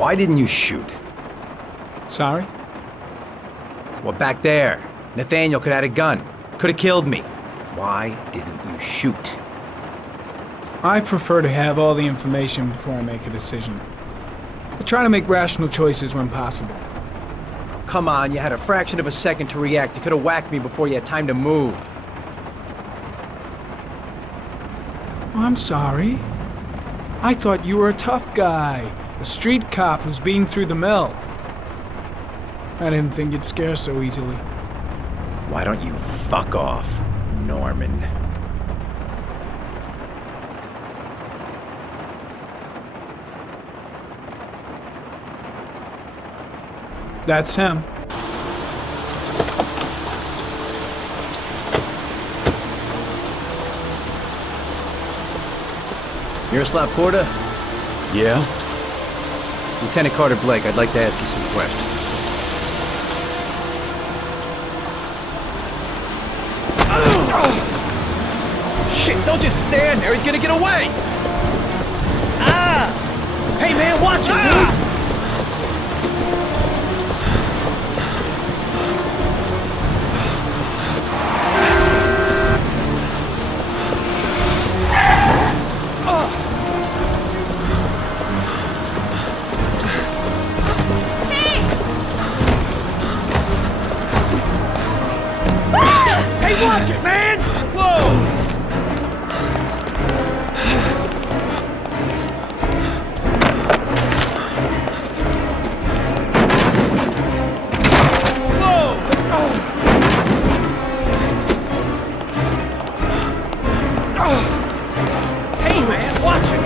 Why didn't you shoot? Sorry? Well, back there. Nathaniel could have had a gun. Could have killed me. Why didn't you shoot? I prefer to have all the information before I make a decision. I try to make rational choices when possible. Come on, you had a fraction of a second to react. You could have whacked me before you had time to move. I'm sorry. I thought you were a tough guy. A street cop who's been through the mill. I didn't think you'd scare so easily. Why don't you fuck off, Norman? That's him. Miroslav Korda? Yeah? Lieutenant Carter Blake, I'd like to ask you some questions. Shit, don't just stand there, he's gonna get away! Ah! Hey man, watch it, dude! Watch it, man! Whoa! Hey, man, watch it!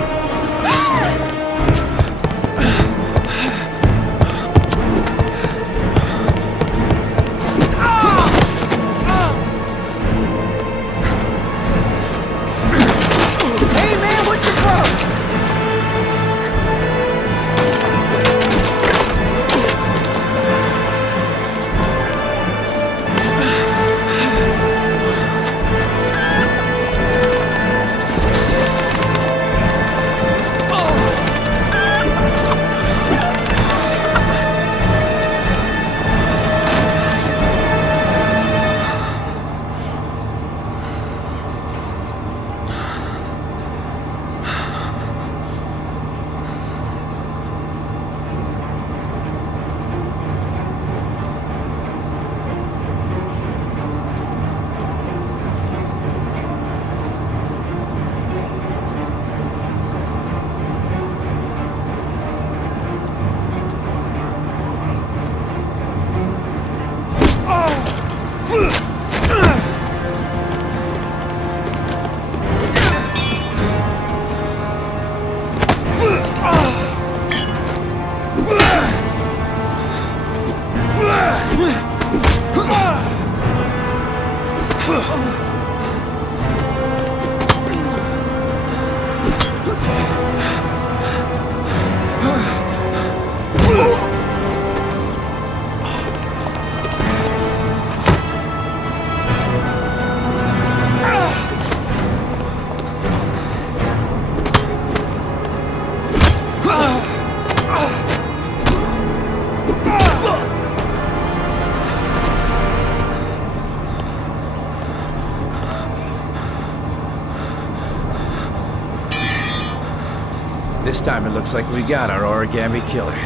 This time it looks like we got our origami killer.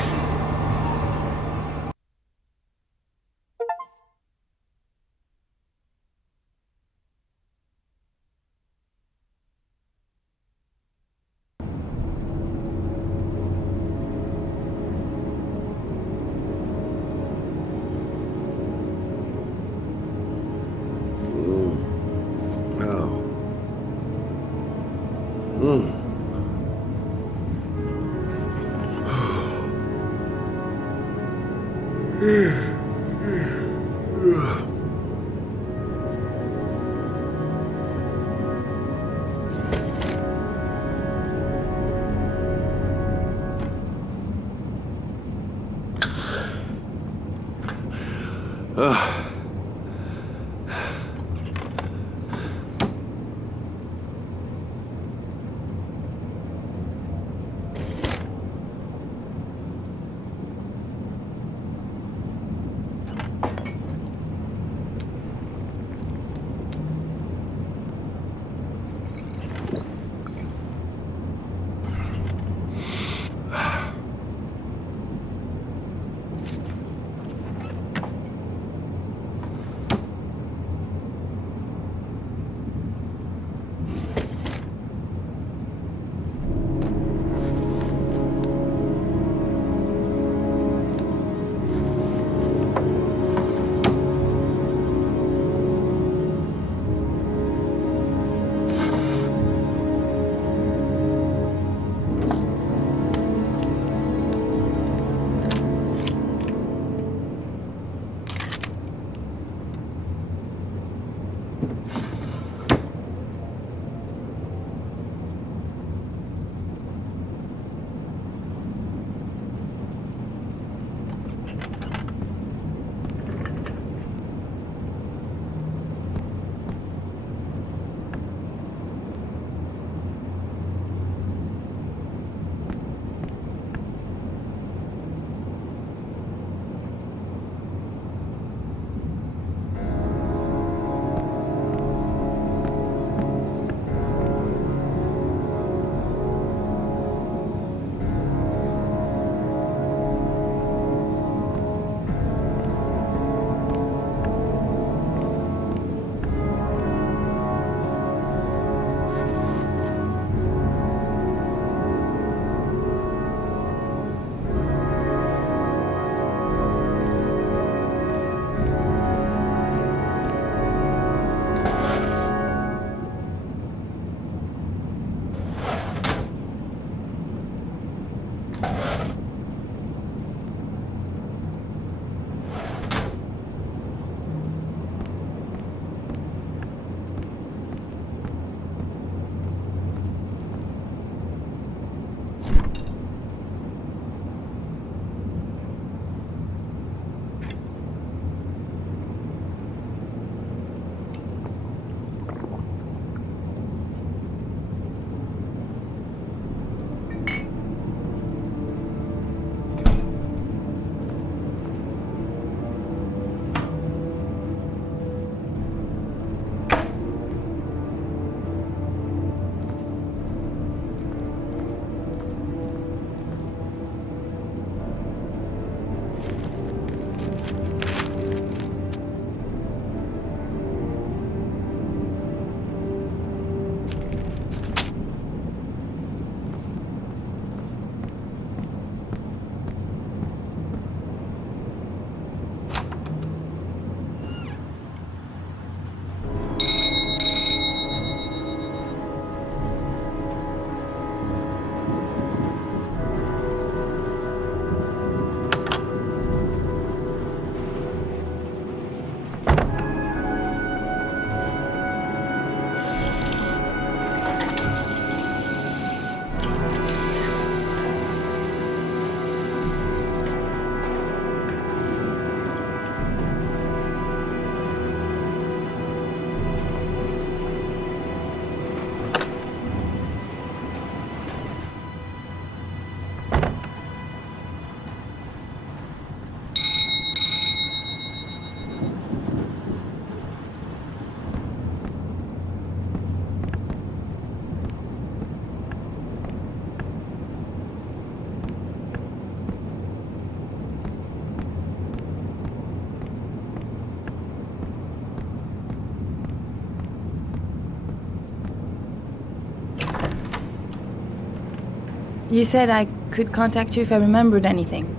You said I could contact you if I remembered anything.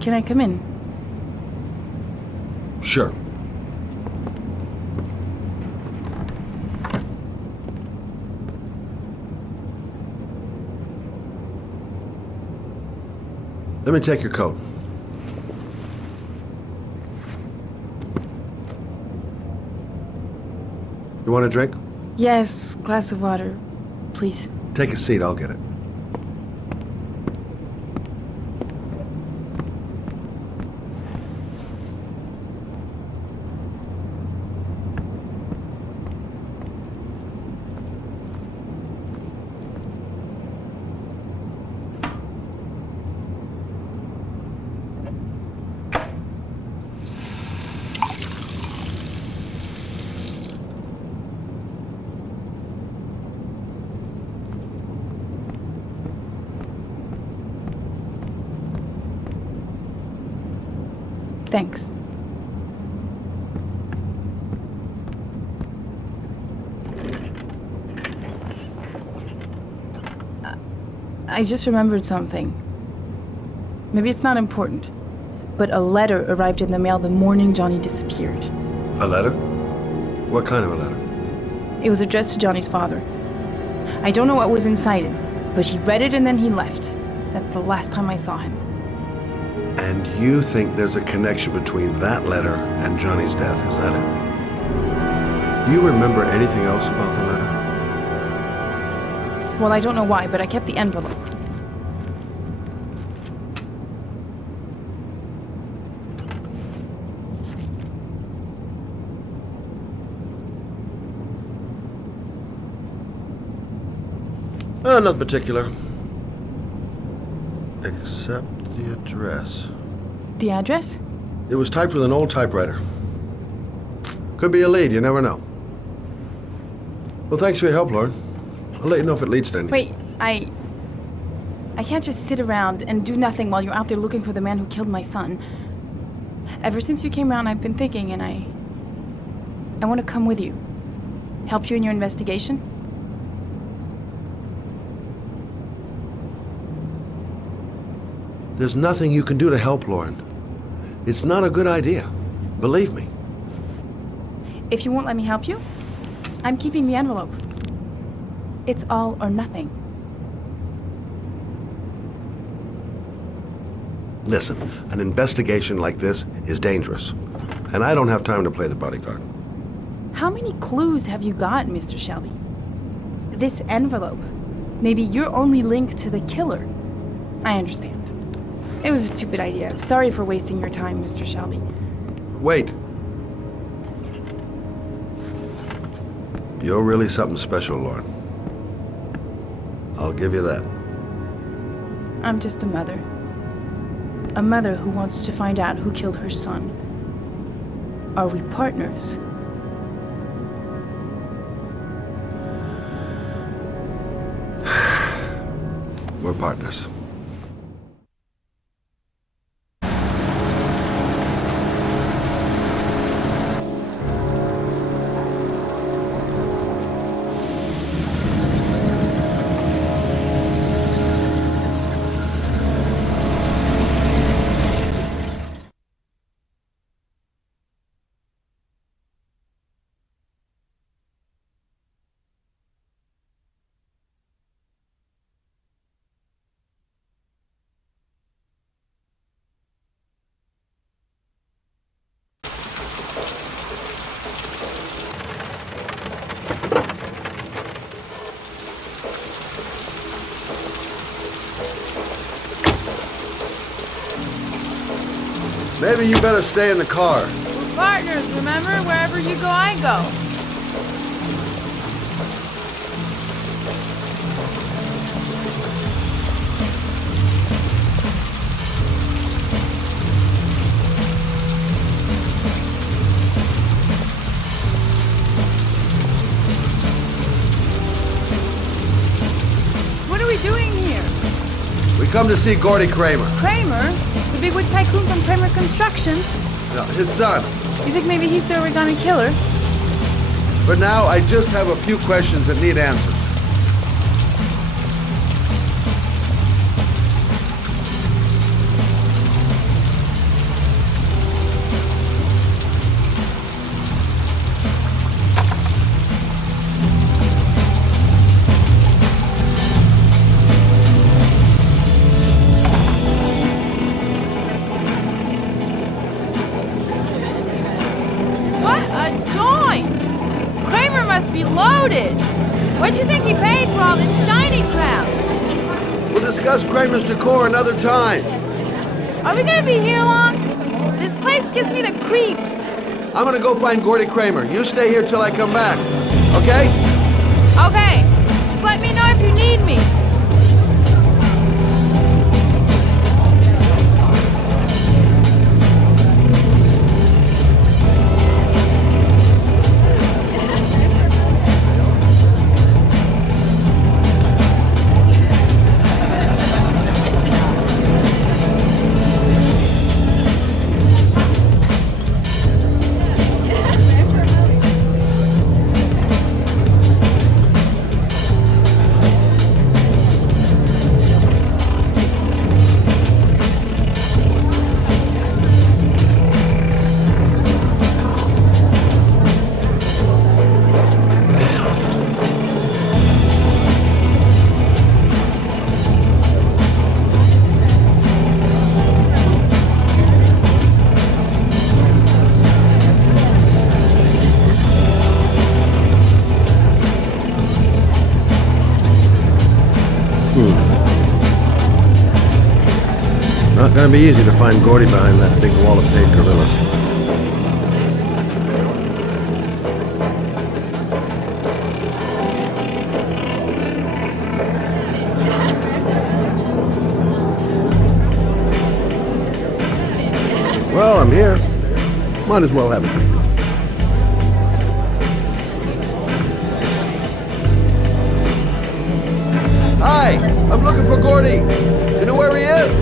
Can I come in? Sure. Let me take your coat. You want a drink? Yes, glass of water, please. Take a seat, I'll get it. Thanks. I just remembered something. Maybe it's not important, but a letter arrived in the mail the morning Johnny disappeared. A letter? What kind of a letter? It was addressed to Johnny's father. I don't know what was inside it, but he read it and then he left. That's the last time I saw him. And you think there's a connection between that letter and Johnny's death, is that it? Do you remember anything else about the letter? Well, I don't know why, but I kept the envelope. Nothing particular. Except the address. The address? It was typed with an old typewriter. Could be a lead, you never know. Well, thanks for your help, Lauren. I'll let you know if it leads to anything. Wait, I can't just sit around and do nothing while you're out there looking for the man who killed my son. Ever since you came around, I've been thinking, and I want to come with you. Help you in your investigation? There's nothing you can do to help, Lauren. It's not a good idea. Believe me. If you won't let me help you, I'm keeping the envelope. It's all or nothing. Listen, an investigation like this is dangerous. And I don't have time to play the bodyguard. How many clues have you got, Mr. Shelby? This envelope. Maybe your only link to the killer. I understand. It was a stupid idea. Sorry for wasting your time, Mr. Shelby. Wait. You're really something special, Lauren. I'll give you that. I'm just a mother. A mother who wants to find out who killed her son. Are we partners? We're partners. Maybe you better stay in the car. We're partners, remember? Wherever you go, I go. What are we doing here? We come to see Gordy Kramer. Kramer? The bigwig tycoon from Kramer Construction? No, his son. You think maybe he's the Origami killer? For now, I just have a few questions that need answers. loaded. What do you think he paid for all this shiny crap? We'll discuss Kramer's decor another time. Are we gonna be here long? This place gives me the creeps. I'm gonna go find Gordy Kramer. You stay here till I come back, okay? Okay, just let me know if you need me. Not gonna be easy to find Gordy behind that big wall of paid gorillas. Well, I'm here. Might as well have a drink. Hi, I'm looking for Gordy. You know where he is?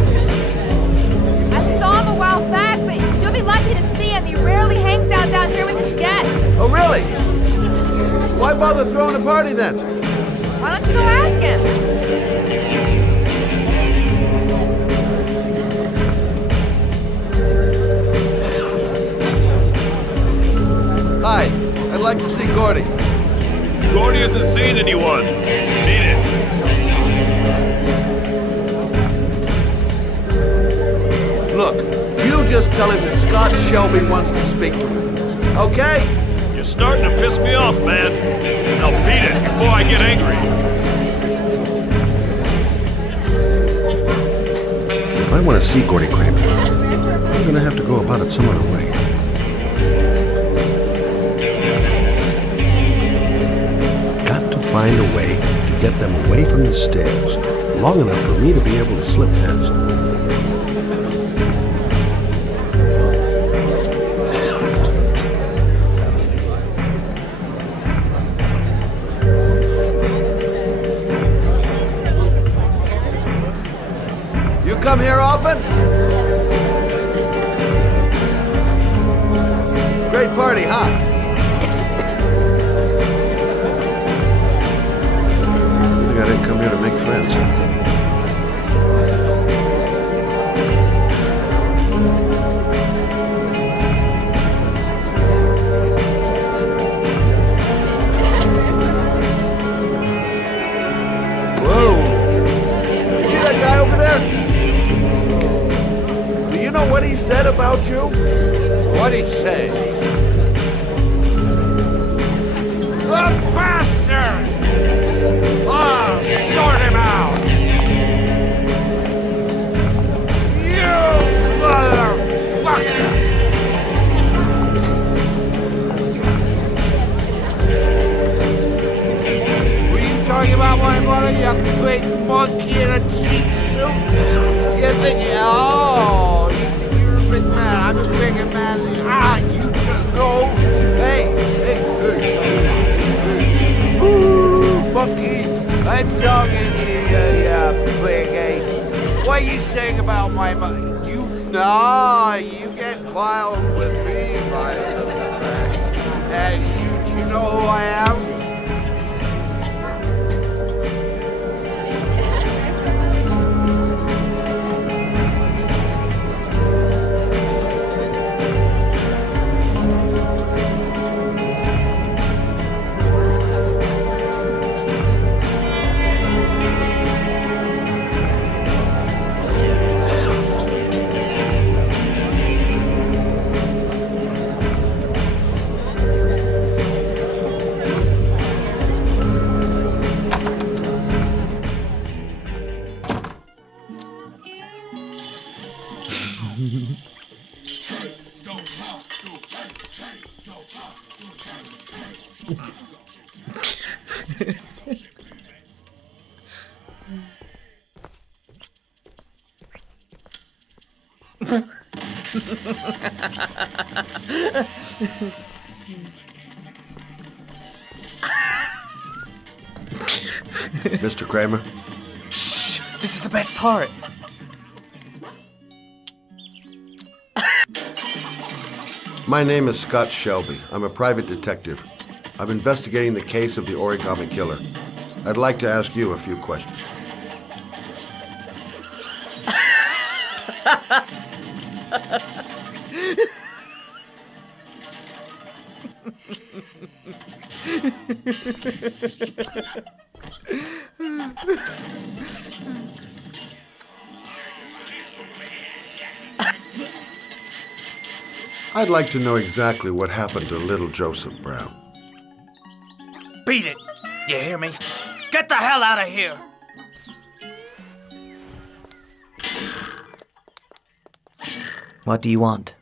I saw him a while back, but you'll be lucky to see him. He rarely hangs out down here with his guests. Oh, really? Why bother throwing a party then? Why don't you go ask him? Hi, I'd like to see Gordy. Gordy hasn't seen anyone. Beat it. Look, you just tell him that Scott Shelby wants to speak to him. Okay? You're starting to piss me off, man. Now beat it before I get angry. If I want to see Gordy Kramer, I'm gonna have to go about it some other way. Got to find a way to get them away from the stairs, long enough for me to be able to slip past. You come here often? Great party, huh? I didn't come here to make friends. Whoa! You see that guy over there? Do you know what he said about you? What'd he say? The bastard! Oh, sort him out! You motherfucker! Were you talking about my mother, you big monkey in a cheap suit? You think, oh, you think you're a big man. I'm a bigger man than you. Ah, you just know. Hey, Ooh, monkey, I'm talking to you, big ape. What are you saying about my mother? You get violent with me, and you know who I am? Mr. Kramer? Shh! This is the best part. My name is Scott Shelby. I'm a private detective. I'm investigating the case of the Origami killer. I'd like to ask you a few questions. I'd like to know exactly what happened to little Joseph Brown. Beat it! You hear me? Get the hell out of here! What do you want?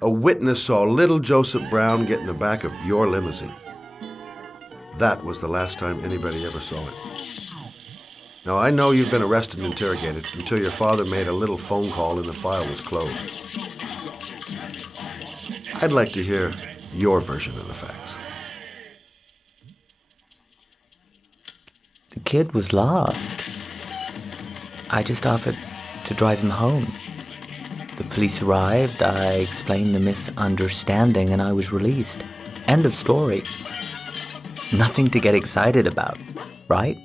A witness saw little Joseph Brown get in the back of your limousine. That was the last time anybody ever saw it. Now, I know you've been arrested and interrogated until your father made a little phone call and the file was closed. I'd like to hear your version of the facts. The kid was lost. I just offered to drive him home. The police arrived, I explained the misunderstanding, and I was released. End of story. Nothing to get excited about, right?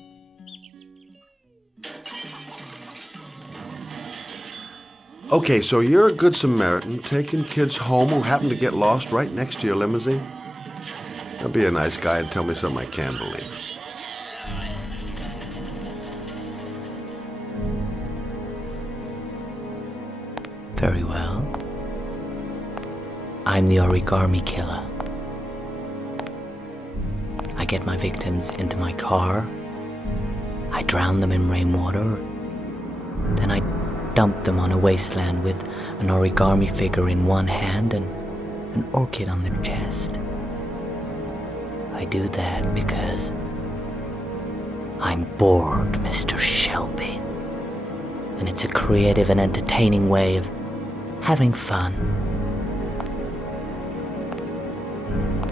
Okay, so you're a good Samaritan taking kids home who happen to get lost right next to your limousine? Now be a nice guy and tell me something I can believe. Very well. I'm the Origami killer. I get my victims into my car. I drown them in rainwater. Then I dump them on a wasteland with an origami figure in one hand and an orchid on their chest. I do that because I'm bored, Mr. Shelby. And it's a creative and entertaining way of having fun.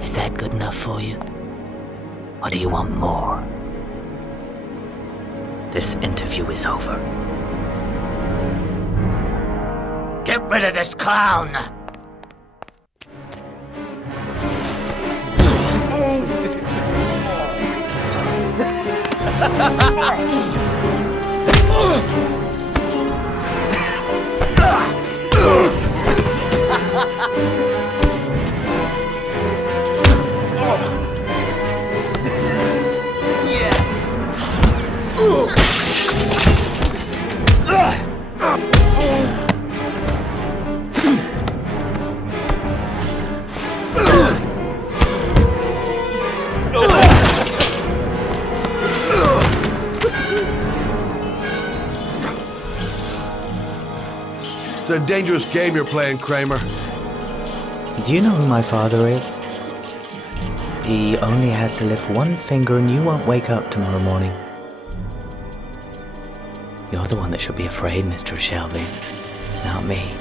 Is that good enough for you? Or do you want more? This interview is over. Get rid of this clown! It's a dangerous game you're playing, Kramer. Do you know who my father is? He only has to lift one finger and you won't wake up tomorrow morning. You're the one that should be afraid, Mr. Shelby, not me.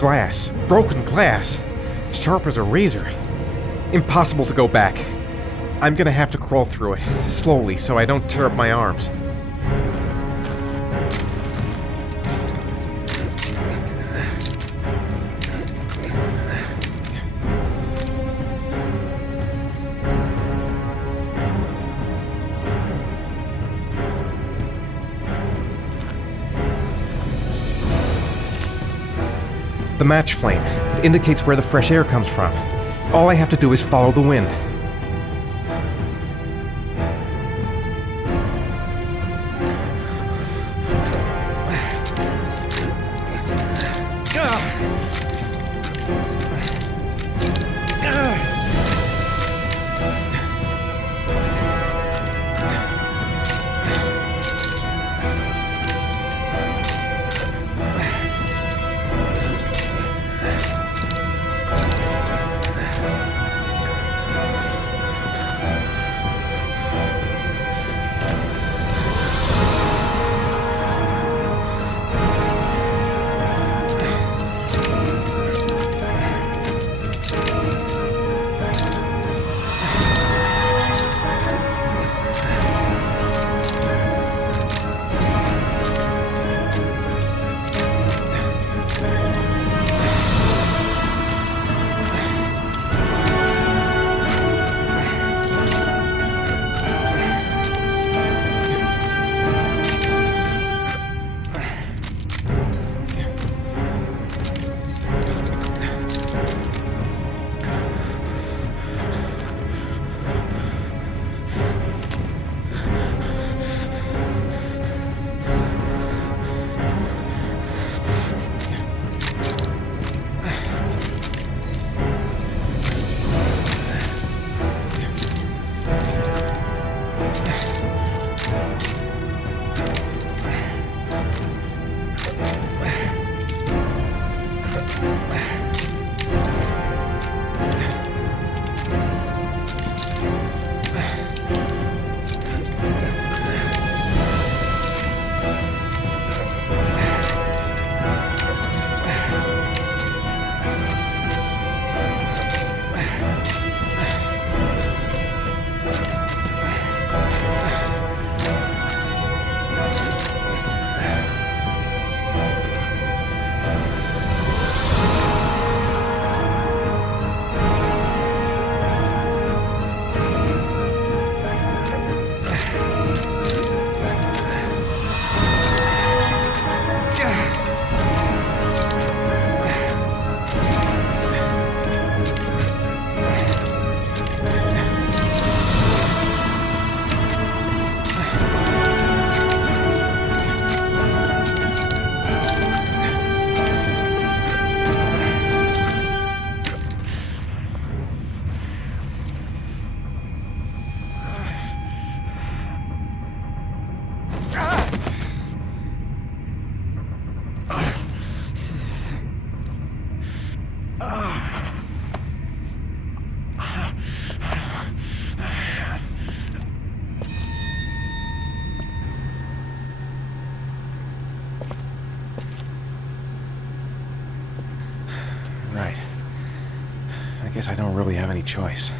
Glass. Broken glass. Sharp as a razor. Impossible to go back. I'm gonna have to crawl through it, slowly, so I don't tear up my arms. The match flame. It indicates where the fresh air comes from. All I have to do is follow the wind. Guess I don't really have any choice.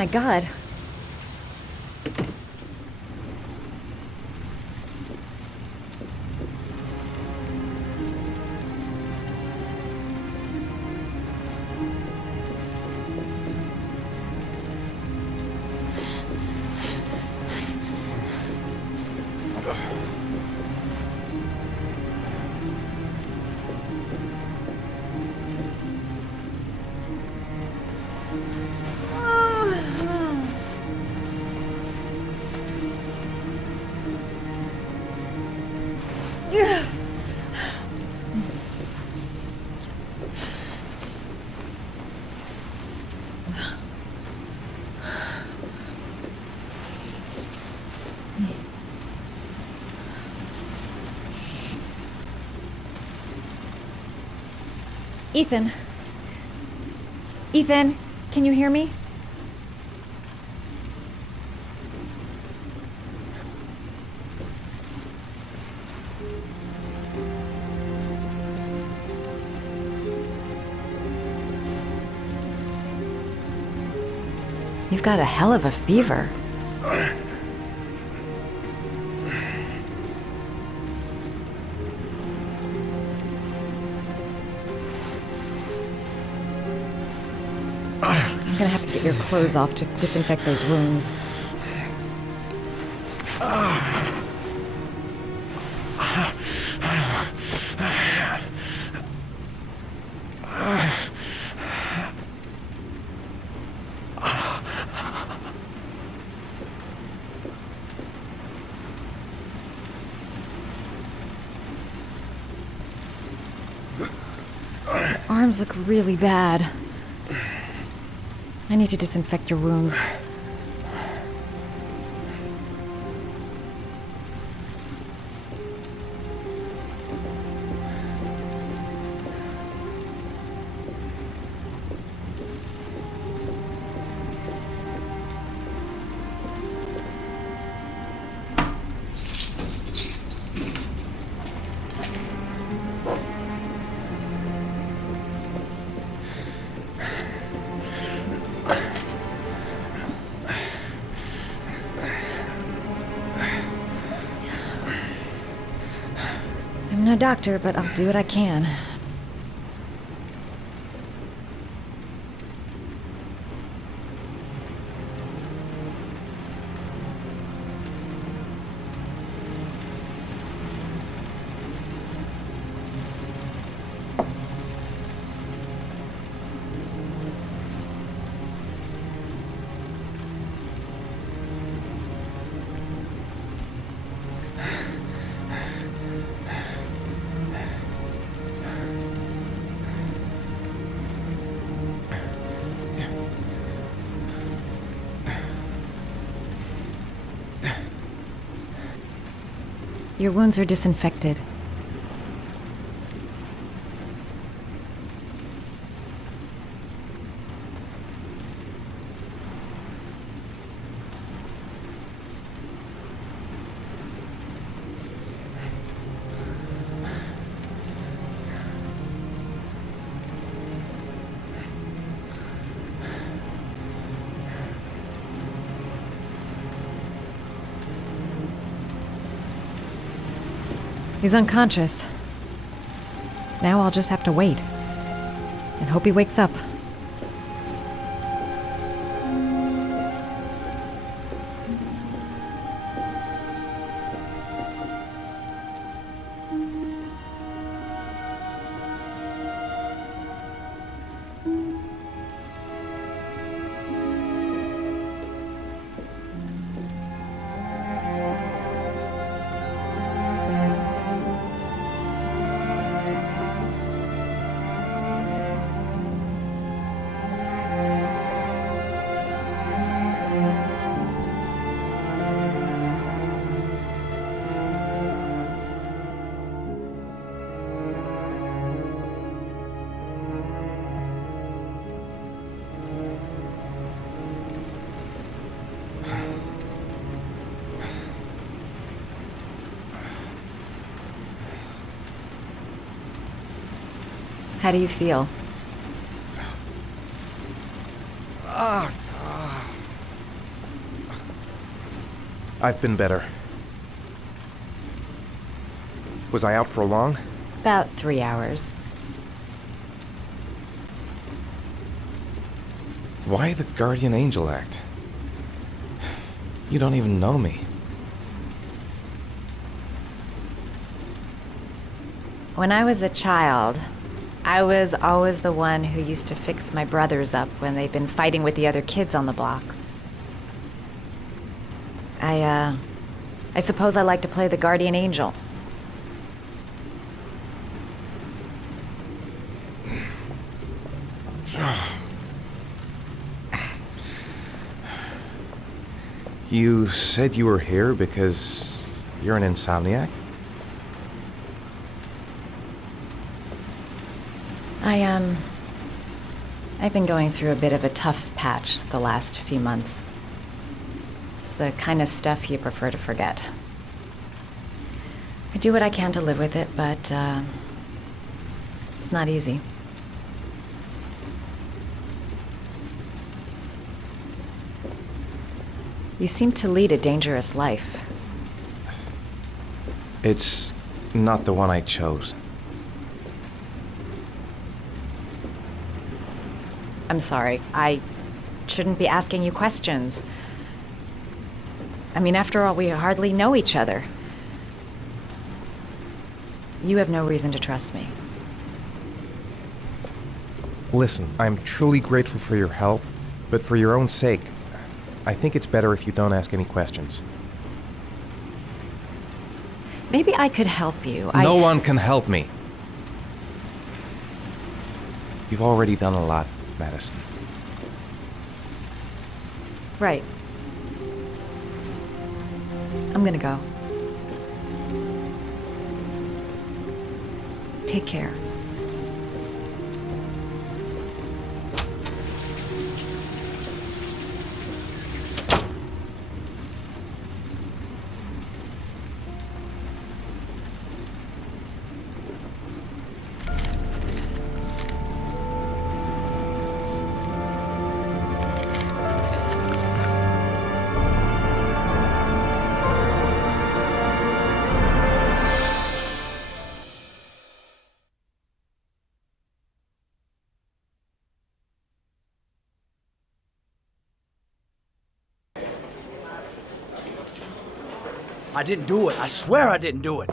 my god. Ethan. Ethan, can you hear me? You've got a hell of a fever. I'm gonna have to get your clothes off to disinfect those wounds. Arms look really bad. I need to disinfect your wounds. I'm no doctor, but I'll do what I can. Your wounds are disinfected. He's unconscious. Now I'll just have to wait. And hope he wakes up. How do you feel? I've been better. Was I out for long? About 3 hours. Why the guardian angel act? You don't even know me. When I was a child, I was always the one who used to fix my brothers up when they'd been fighting with the other kids on the block. I suppose I like to play the guardian angel. You said you were here because you're an insomniac? I've been going through a bit of a tough patch the last few months. It's the kind of stuff you prefer to forget. I do what I can to live with it, but it's not easy. You seem to lead a dangerous life. It's not the one I chose. I'm sorry. I shouldn't be asking you questions. I mean, after all, we hardly know each other. You have no reason to trust me. Listen, I'm truly grateful for your help, but for your own sake, I think it's better if you don't ask any questions. Maybe I could help you. No one can help me. You've already done a lot, Madison. Right. I'm gonna go. Take care. I didn't do it. I swear I didn't do it.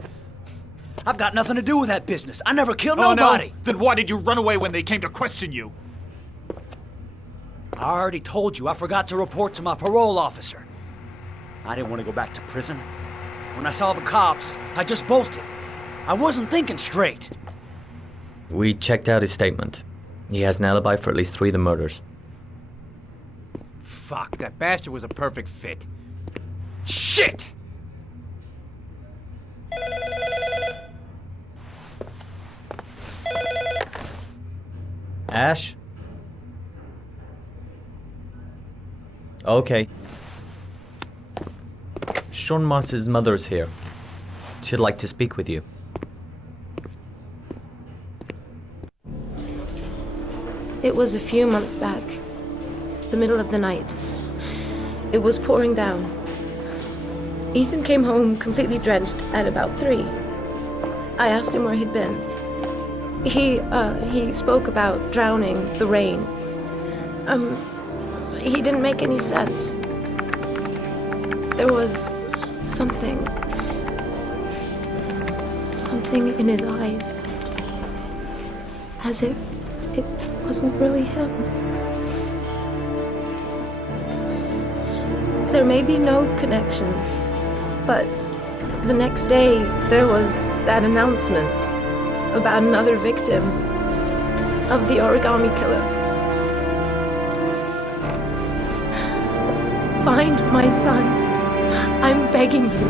I've got nothing to do with that business. I never killed nobody. No? Then why did you run away when they came to question you? I already told you I forgot to report to my parole officer. I didn't want to go back to prison. When I saw the cops, I just bolted. I wasn't thinking straight. We checked out his statement. He has an alibi for at least 3 of the murders. Fuck, that bastard was a perfect fit. Shit! Ash? Okay. Sean Moss's mother's here. She'd like to speak with you. It was a few months back, the middle of the night. It was pouring down. Ethan came home completely drenched at about 3. I asked him where he'd been. He spoke about drowning, the rain. He didn't make any sense. There was something in his eyes. As if it wasn't really him. There may be no connection, but the next day there was that announcement about another victim of the Origami killer. Find my son. I'm begging you.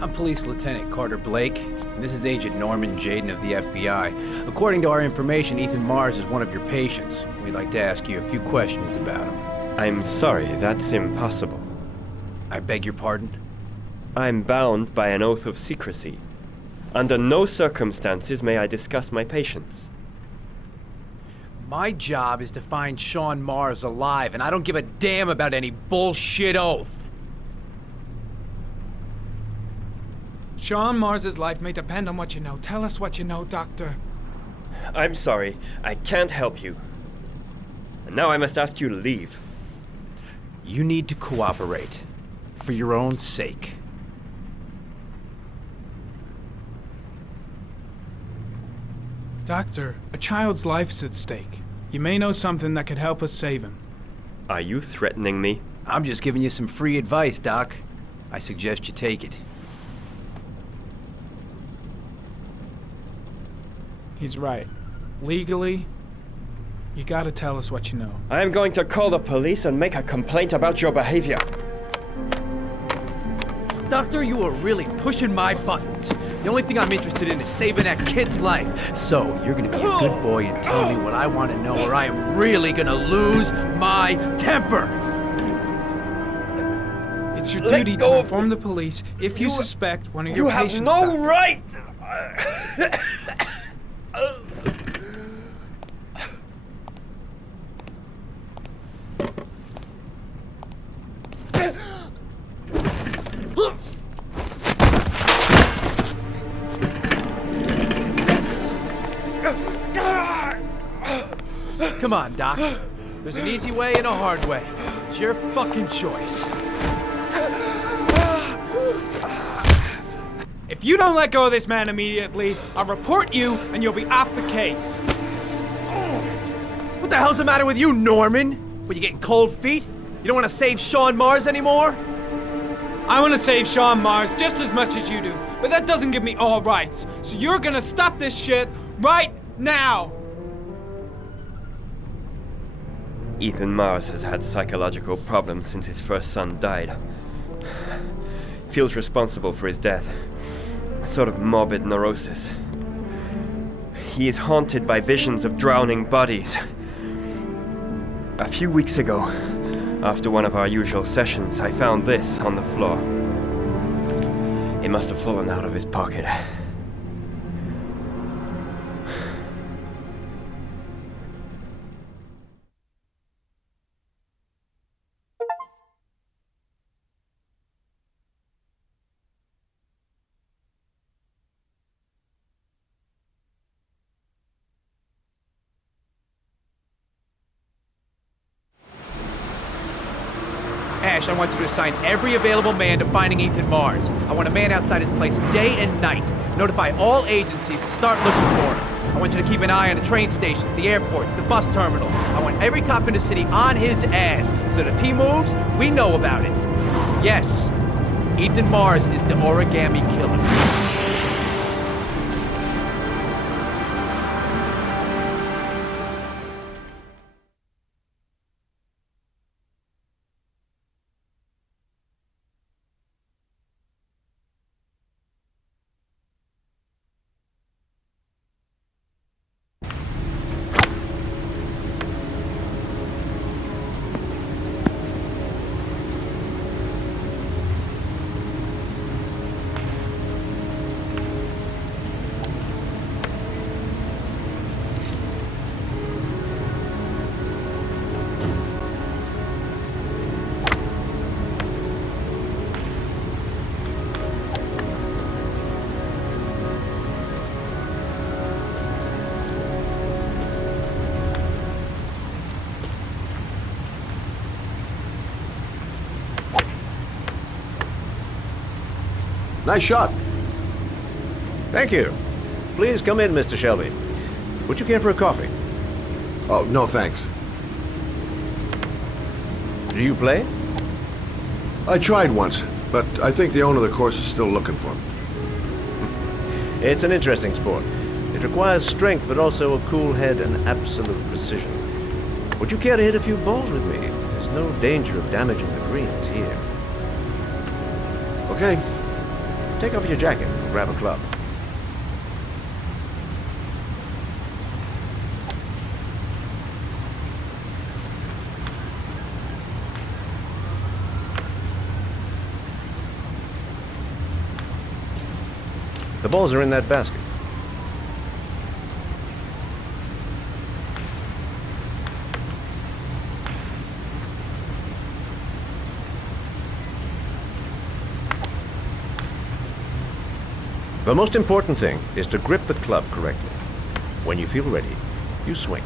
I'm Police Lieutenant Carter Blake, and this is Agent Norman Jaden of the FBI. According to our information, Ethan Mars is one of your patients. We'd like to ask you a few questions about him. I'm sorry, that's impossible. I beg your pardon? I'm bound by an oath of secrecy. Under no circumstances may I discuss my patients. My job is to find Sean Mars alive, and I don't give a damn about any bullshit oath. Sean Mars's life may depend on what you know. Tell us what you know, Doctor. I'm sorry, I can't help you. And now I must ask you to leave. You need to cooperate. For your own sake. Doctor, a child's life's at stake. You may know something that could help us save him. Are you threatening me? I'm just giving you some free advice, Doc. I suggest you take it. He's right. Legally, you gotta tell us what you know. I am going to call the police and make a complaint about your behavior. Doctor, you are really pushing my buttons. The only thing I'm interested in is saving that kid's life. So, you're gonna be a good boy and tell me what I want to know, or I am really gonna lose my temper. It's your duty to inform the police if you suspect one of your patients. You have no right! Come on, Doc. There's an easy way and a hard way. It's your fucking choice. If you don't let go of this man immediately, I'll report you and you'll be off the case. What the hell's the matter with you, Norman? What, you getting cold feet? You don't want to save Sean Mars anymore? I want to save Sean Mars just as much as you do, but that doesn't give me all rights. So you're gonna stop this shit right now! Ethan Mars has had psychological problems since his first son died. Feels responsible for his death. A sort of morbid neurosis. He is haunted by visions of drowning bodies. A few weeks ago, after one of our usual sessions, I found this on the floor. It must have fallen out of his pocket. Ash, I want you to assign every available man to finding Ethan Mars. I want a man outside his place day and night. Notify all agencies to start looking for him. I want you to keep an eye on the train stations, the airports, the bus terminals. I want every cop in the city on his ass, so that if he moves, we know about it. Yes, Ethan Mars is the Origami killer. Nice shot. Thank you. Please come in, Mr. Shelby. Would you care for a coffee? Oh, no thanks. Do you play? I tried once, but I think the owner of the course is still looking for me. It's an interesting sport. It requires strength, but also a cool head and absolute precision. Would you care to hit a few balls with me? There's no danger of damaging the greens here. Okay. Take off your jacket and grab a club. The balls are in that basket. The most important thing is to grip the club correctly. When you feel ready, you swing.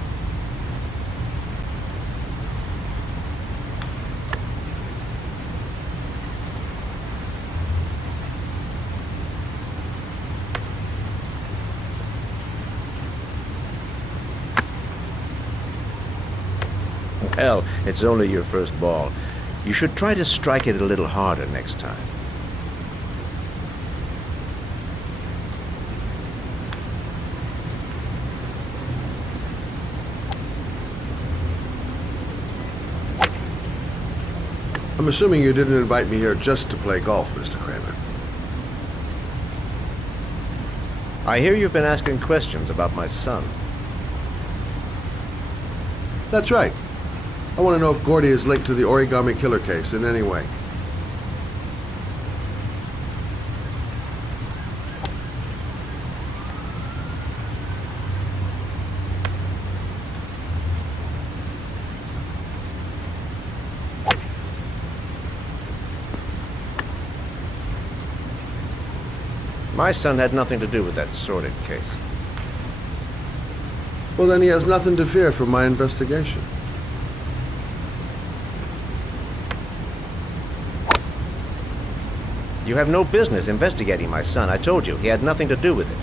Well, it's only your first ball. You should try to strike it a little harder next time. I'm assuming you didn't invite me here just to play golf, Mr. Kramer. I hear you've been asking questions about my son. That's right. I want to know if Gordy is linked to the Origami killer case in any way. My son had nothing to do with that sordid case. Well, then he has nothing to fear from my investigation. You have no business investigating my son. I told you, he had nothing to do with it.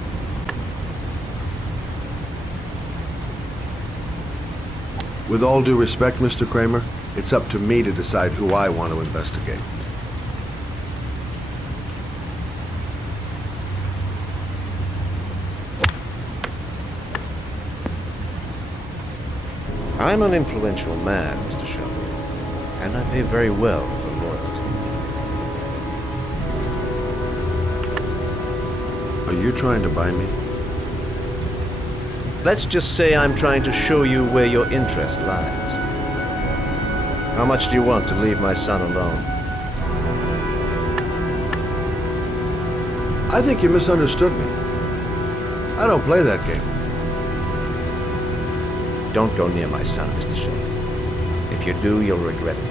With all due respect, Mr. Kramer, it's up to me to decide who I want to investigate. I'm an influential man, Mr. Shelby, and I pay very well for loyalty. Are you trying to buy me? Let's just say I'm trying to show you where your interest lies. How much do you want to leave my son alone? I think you misunderstood me. I don't play that game. Don't go near my son, Mr. Shelby. If you do, you'll regret it.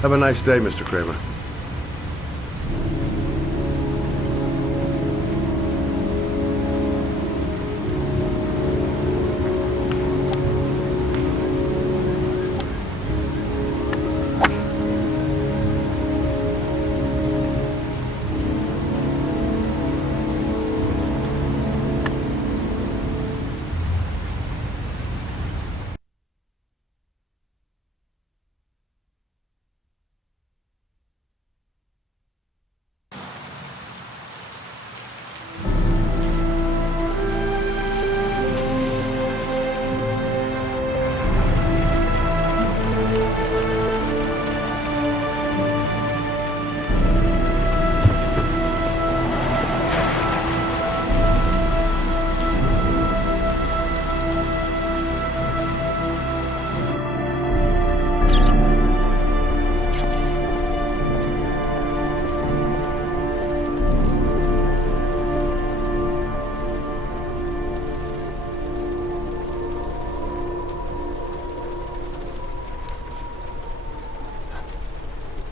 Have a nice day, Mr. Kramer.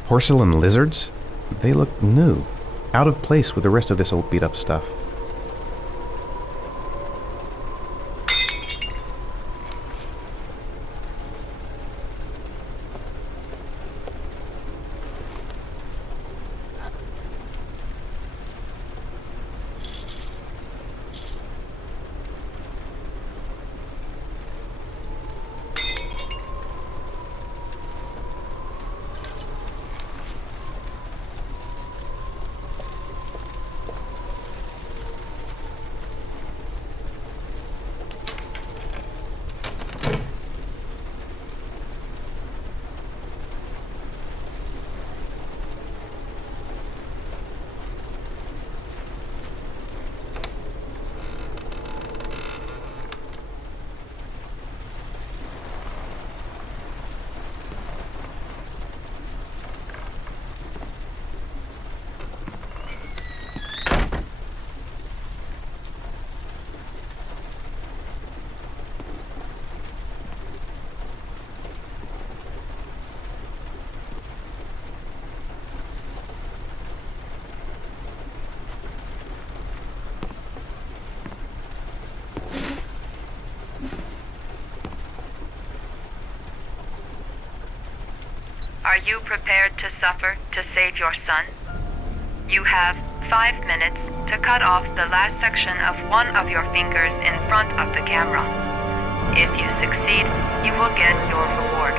Porcelain lizards? They look new, out of place with the rest of this old beat-up stuff. Are you prepared to suffer to save your son? You have 5 minutes to cut off the last section of one of your fingers in front of the camera. If you succeed, you will get your reward.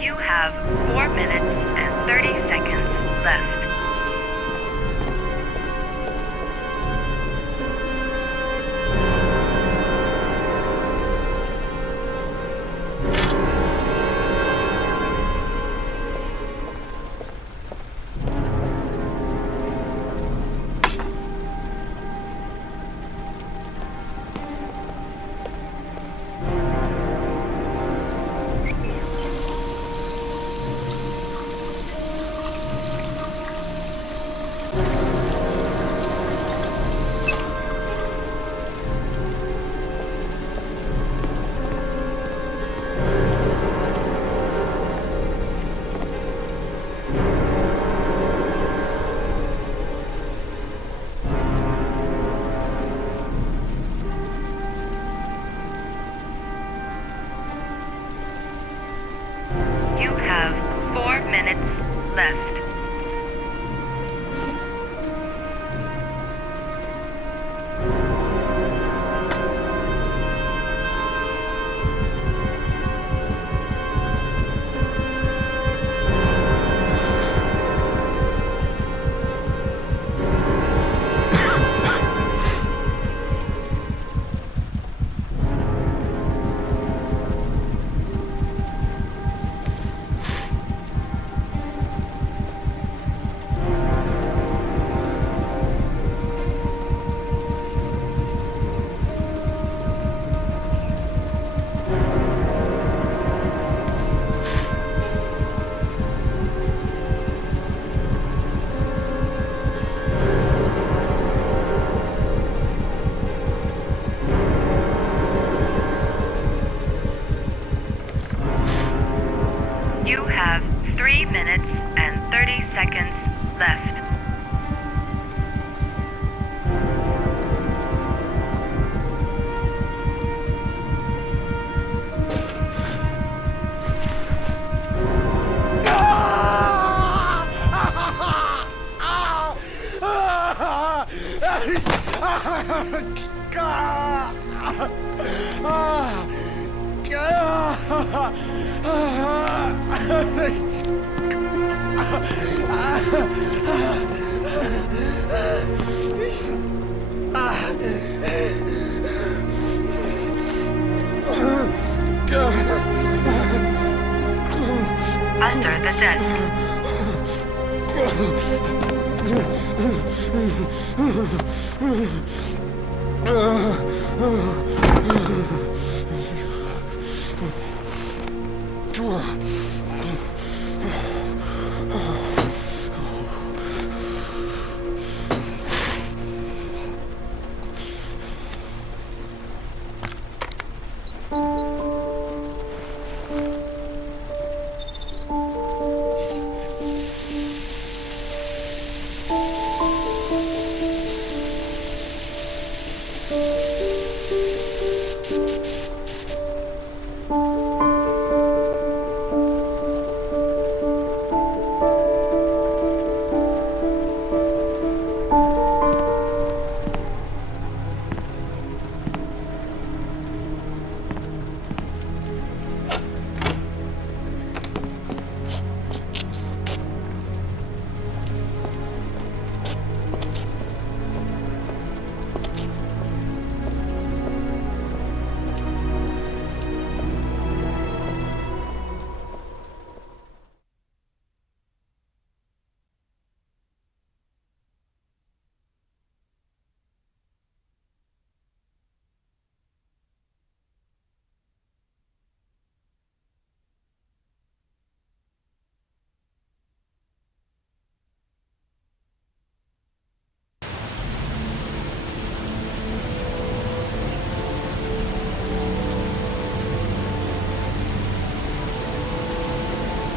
You have 4 minutes and 30 seconds left. You have 4 minutes left. You have 3 minutes and 30 seconds left. Under the desk.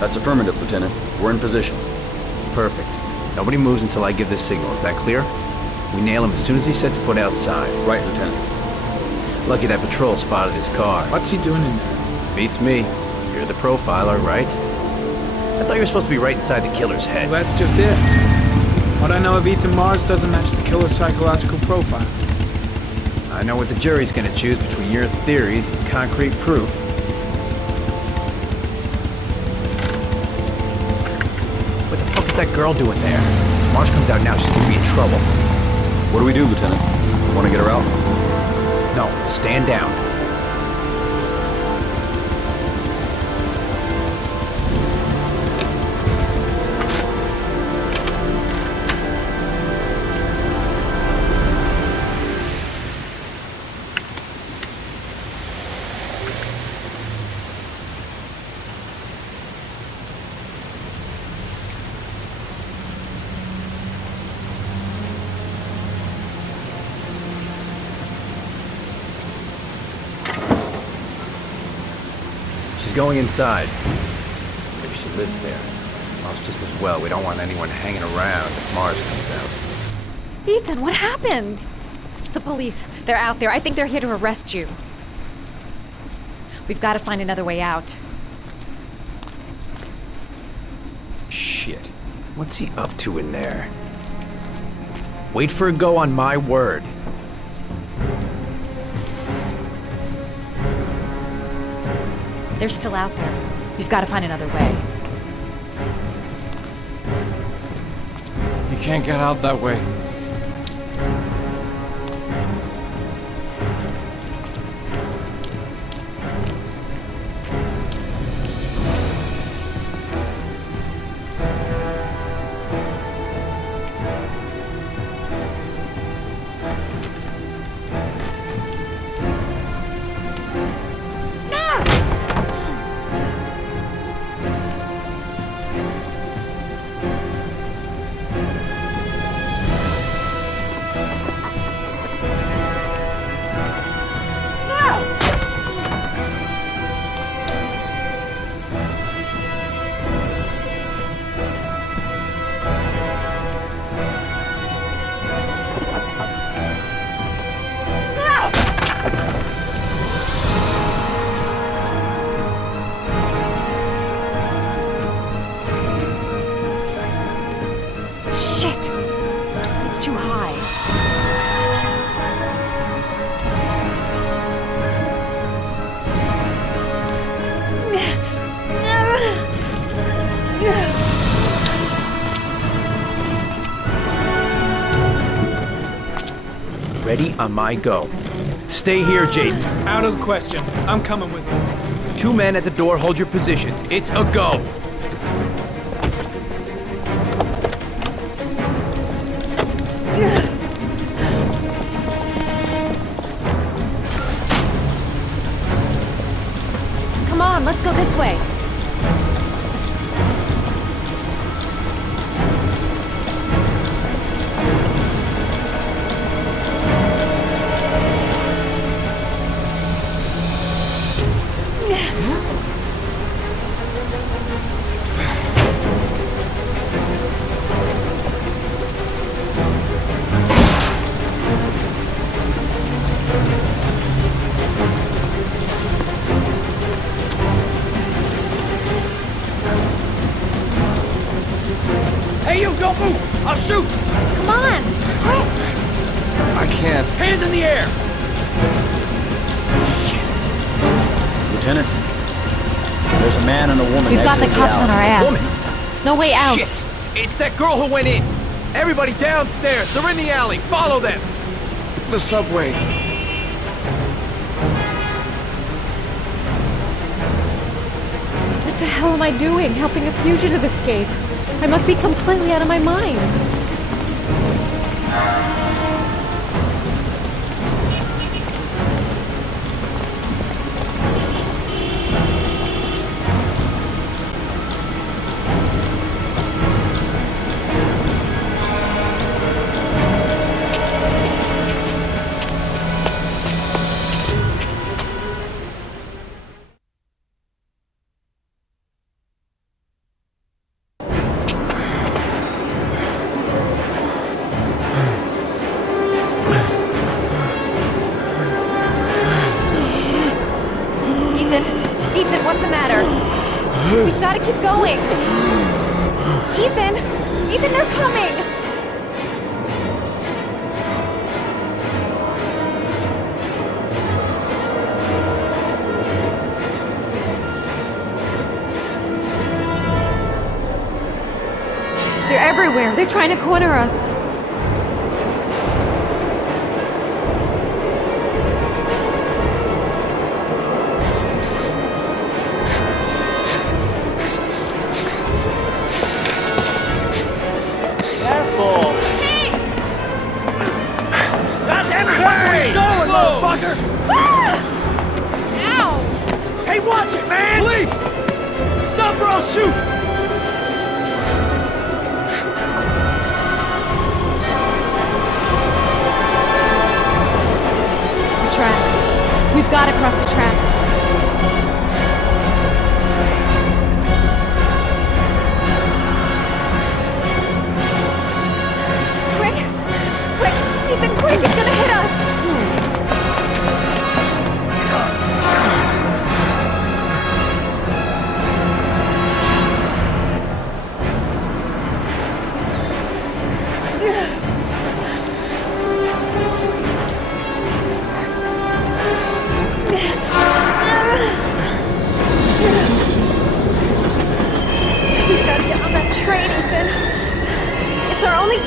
That's affirmative, Lieutenant. We're in position. Perfect. Nobody moves until I give the signal. Is that clear? We nail him as soon as he sets foot outside. Right, Lieutenant. Lucky that patrol spotted his car. What's he doing in there? Beats me. You're the profiler, right? I thought you were supposed to be right inside the killer's head. Well, that's just it. What I know of Ethan Mars doesn't match the killer's psychological profile. I know what the jury's gonna choose between your theories and concrete proof. What the fuck is that girl doing there? If Mars comes out now, she's gonna be in trouble. What do we do, Lieutenant? Want to get her out? No, stand down. Going inside. Maybe she lives there. Well, it's just as well. We don't want anyone hanging around if Mars comes out. Ethan, what happened? The police. They're out there. I think they're here to arrest you. We've got to find another way out. Shit. What's he up to in there? Wait for a go on my word. They're still out there. We've got to find another way. You can't get out that way. Ready on my go. Stay here, Jaden. Out of the question. I'm coming with you. 2 men at the door, hold your positions. It's a go. Come on, let's go this way. Hey, you, don't move! I'll shoot! Come on! Quick! I can't. Hands in the air! Lieutenant, there's a man and a woman. We've got the exiting cops on our alley. ass. No way out. Shit! It's that girl who went in! Everybody downstairs! They're in the alley! Follow them! The subway. What the hell am I doing? Helping a fugitive escape? I must be completely out of my mind. We've got to keep going. Ethan! Ethan, they're coming! They're everywhere. They're trying to corner us. We've got to cross the tracks. Quick! Quick! Ethan, quick! It's gonna hit us!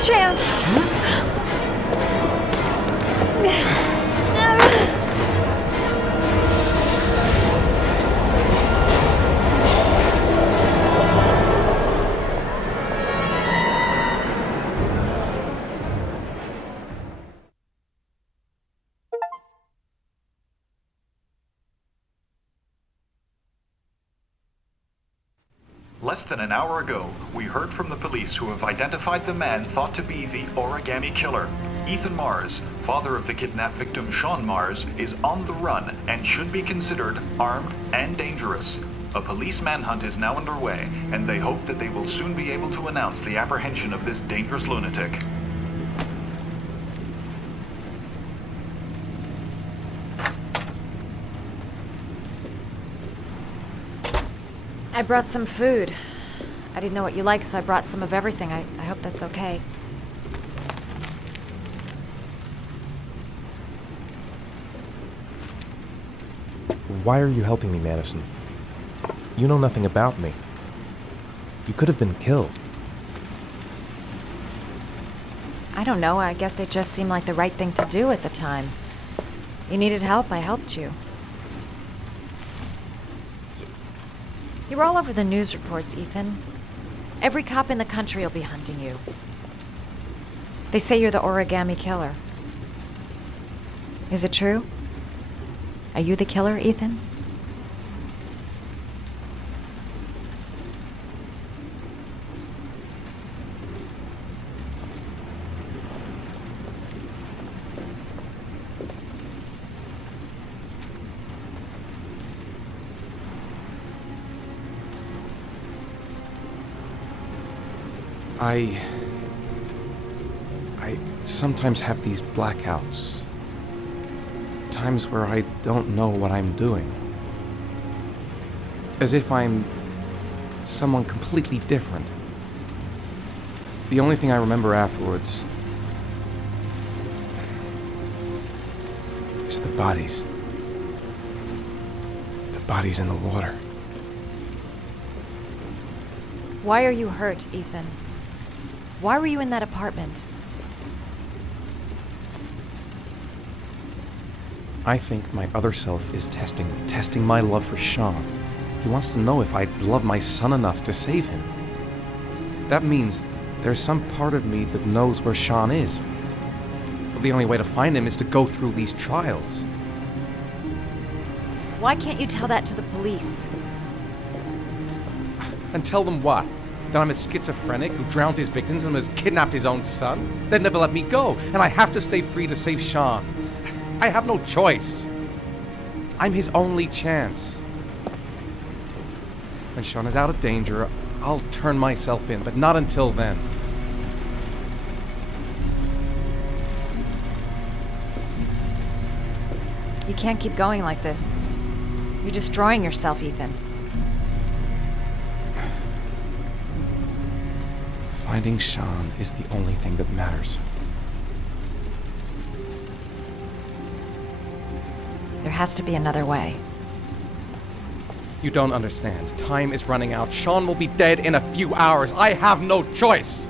Chance. Less than an hour ago, we heard from the police who have identified the man thought to be the Origami killer. Ethan Mars, father of the kidnapped victim Sean Mars, is on the run and should be considered armed and dangerous. A police manhunt is now underway, and they hope that they will soon be able to announce the apprehension of this dangerous lunatic. I brought some food. I didn't know what you liked, so I brought some of everything. I hope that's okay. Why are you helping me, Madison? You know nothing about me. You could have been killed. I don't know. I guess it just seemed like the right thing to do at the time. You needed help, I helped you. You were all over the news reports, Ethan. Every cop in the country will be hunting you. They say you're the Origami killer. Is it true? Are you the killer, Ethan? I sometimes have these blackouts. Times where I don't know what I'm doing. As if I'm someone completely different. The only thing I remember afterwards is the bodies. The bodies in the water. Why are you hurt, Ethan? Why were you in that apartment? I think my other self is testing me, testing my love for Sean. He wants to know if I love my son enough to save him. That means there's some part of me that knows where Sean is. But the only way to find him is to go through these trials. Why can't you tell that to the police? And tell them what? That I'm a schizophrenic who drowned his victims and has kidnapped his own son? They'd never let me go, and I have to stay free to save Sean. I have no choice. I'm his only chance. When Sean is out of danger, I'll turn myself in, but not until then. You can't keep going like this. You're destroying yourself, Ethan. Finding Sean is the only thing that matters. There has to be another way. You don't understand. Time is running out. Sean will be dead in a few hours. I have no choice.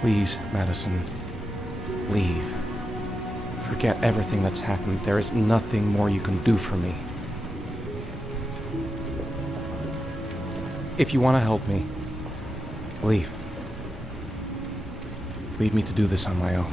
Please, Madison, leave. Forget everything that's happened. There is nothing more you can do for me. If you want to help me, leave. Leave me to do this on my own.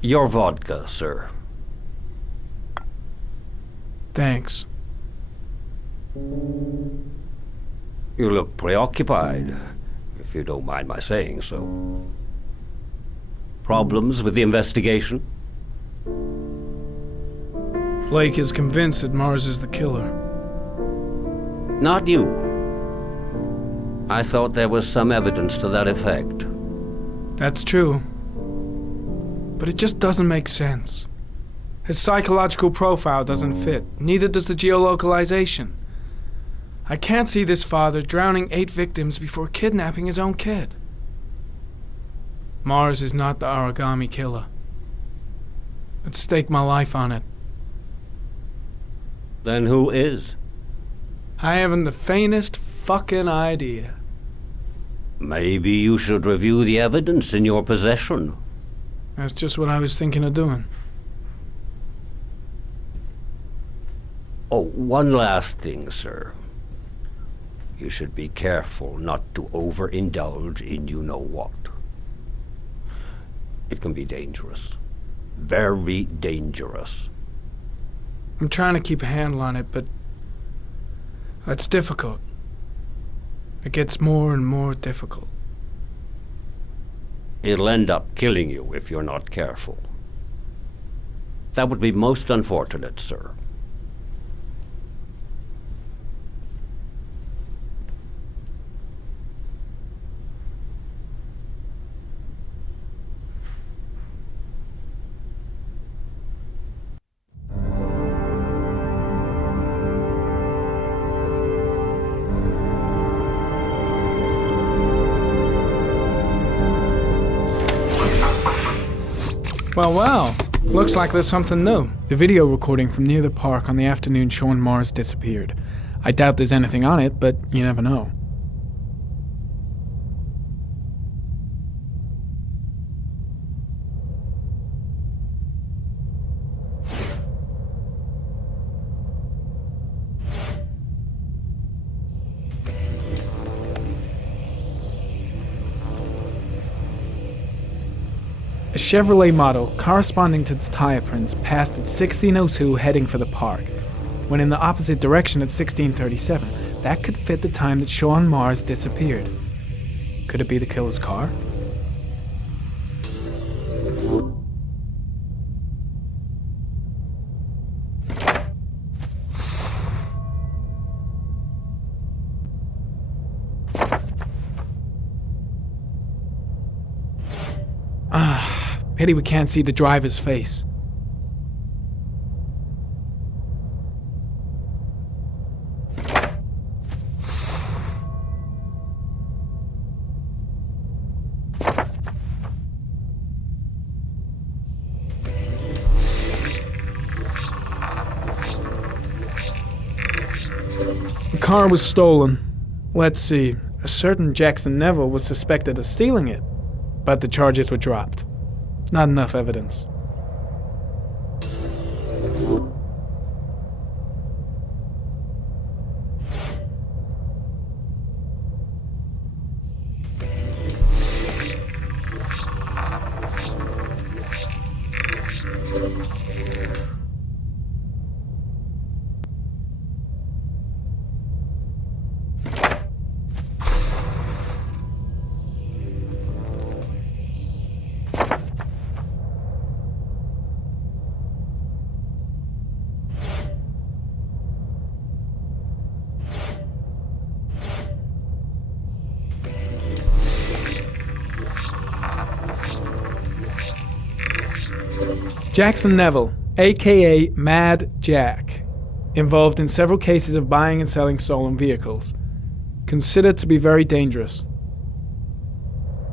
Your vodka, sir. Thanks. You look preoccupied, if you don't mind my saying so. Problems with the investigation? Blake is convinced that Mars is the killer. Not you. I thought there was some evidence to that effect. That's true. But it just doesn't make sense. His psychological profile doesn't fit. Neither does the geolocalization. I can't see this father drowning 8 victims before kidnapping his own kid. Mars is not the Origami killer. I'd stake my life on it. Then who is? I haven't the faintest fucking idea. Maybe you should review the evidence in your possession. That's just what I was thinking of doing. Oh, one last thing, sir. You should be careful not to overindulge in you-know-what. It can be dangerous. Very dangerous. I'm trying to keep a handle on it, but that's difficult. It gets more and more difficult. It'll end up killing you if you're not careful. That would be most unfortunate, sir. Well. Looks like there's something new. The video recording from near the park on the afternoon Sean Mars disappeared. I doubt there's anything on it, but you never know. A Chevrolet model corresponding to the tire prints passed at 1602 heading for the park, when in the opposite direction at 1637. That could fit the time that Sean Mars disappeared. Could it be the killer's car? Pity we can't see the driver's face. The car was stolen. Let's see. A certain Jackson Neville was suspected of stealing it, but the charges were dropped. Not enough evidence. Jackson Neville, aka Mad Jack, involved in several cases of buying and selling stolen vehicles, considered to be very dangerous.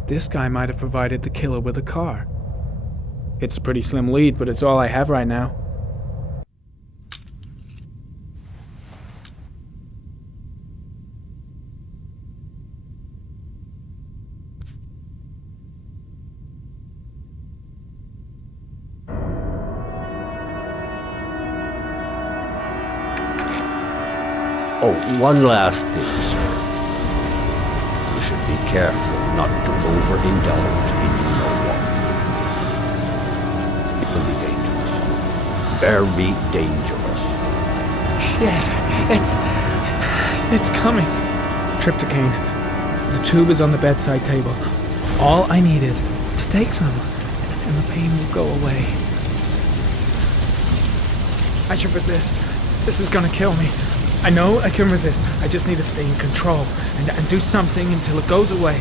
This guy might have provided the killer with a car. It's a pretty slim lead, but it's all I have right now. Oh, one last thing, sir. You should be careful not to overindulge in your walk. It will be dangerous. Very dangerous. Shit, it's coming. Tryptocane. The tube is on the bedside table. All I need is to take some, and the pain will go away. I should resist. This is gonna kill me. I know I can resist. I just need to stay in control and do something until it goes away.